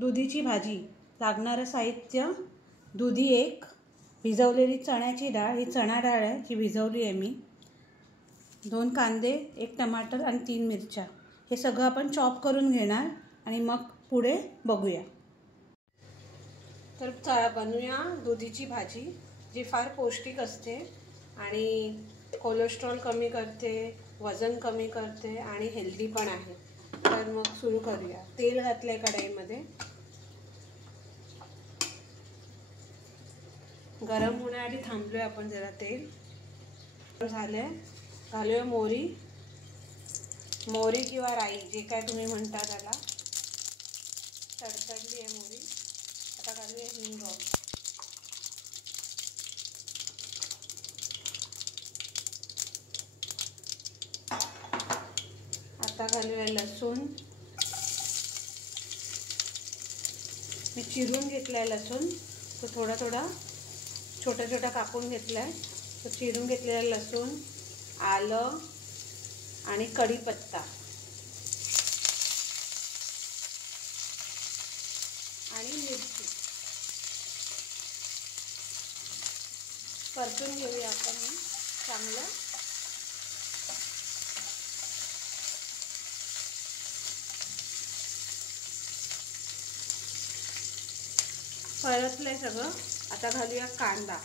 दुधीची भाजी. लागणारं साहित्य: दुधी 1, भिजवलेली चण्याची डाळ, ही चणा डाळ आहे जी भिजवली आहे मी, 2 कांदे, 1 टमाटर आणि 3 मिरच्या. हे सगळं आपण चॉप करून घेणार आणि मग पुढे बघूया. तर चला बनवूया दुधीची भाजी, जी फार पौष्टिक असते आणि कोलेस्ट्रॉल कमी करते, वजन कमी करते आणि हेल्दी पण आहे. तर मग सुरू करूया. तेल घातलंय कढईमध्ये, गरम होण्याआधी थांबलोय आपण जरा. तेल झालंय, घालूया मोहरी. मोहरी किंवा राई, जे काय तुम्ही म्हणता त्याला. तडतडली आहे मोहरी. आता घालूया हिंग. आता घालूया लसूण. मी चिरून घेतलाय लसूण, तो थोडा थोडा छोटा छोटा कापून घेतलाय. तो चिरून घेतलेला लसूण, आलं आणि कढीपत्ता आणि मिरची परतून घेऊया आपण चांगलं. परतलंय सगळं. आता घालूया कांदा.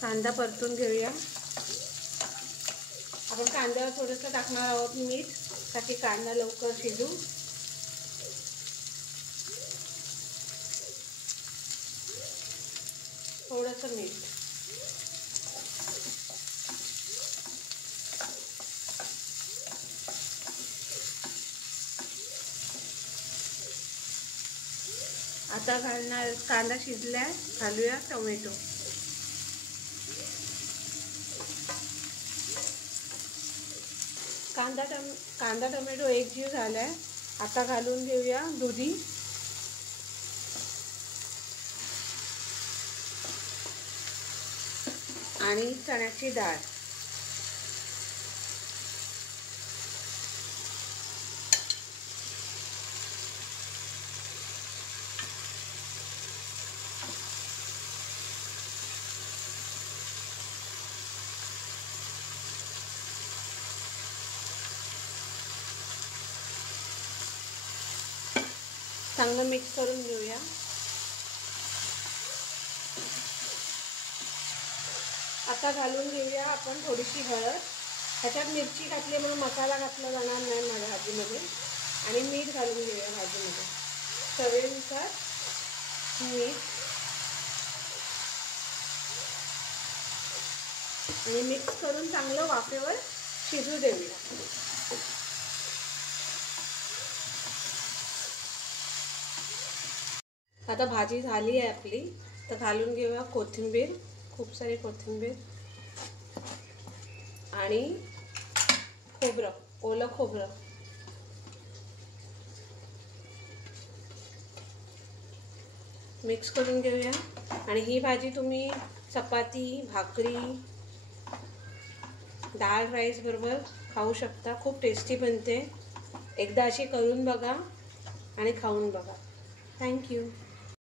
कांदा परतून घेऊया. आपण कांद्यावर थोडंसं टाकणार आहोत मीठ, ताकी कांदा लवकर शिजू. थोडंसं मीठ. आता घालणार, कांदा शिजलाय, घालूया टोमॅटो. कांदा टोमॅटो एकजीव झालाय. आता घालून घेऊया दुधी आणि चण्याची डाळ. चांगलं मिक्स करून घेऊया. आता घालून घेऊया आपण थोडीशी हळद. ह्याच्यात मिरची घातली म्हणून मसाला घातला जाणार नाही माझ्या भाजीमध्ये. आणि मीठ घालून घेऊया भाजीमध्ये, चवीनुसार मीठ. आणि मिक्स करून चांगलं वाफेवर शिजू देऊया. आता भाजी झाली आहे आपली. तर घालून घेऊया कोथिंबीर, खूप सारी कोथिंबीर आणि खोबरं, ओलं खोबरं. मिक्स करून घेऊया. आणि ही भाजी तुम्ही चपाती, भाकरी, डाळ राईस बरोबर खाऊ शकता. खूप टेस्टी बनते. एकदा अशी करून बघा आणि खाऊन बघा. थँक्यू.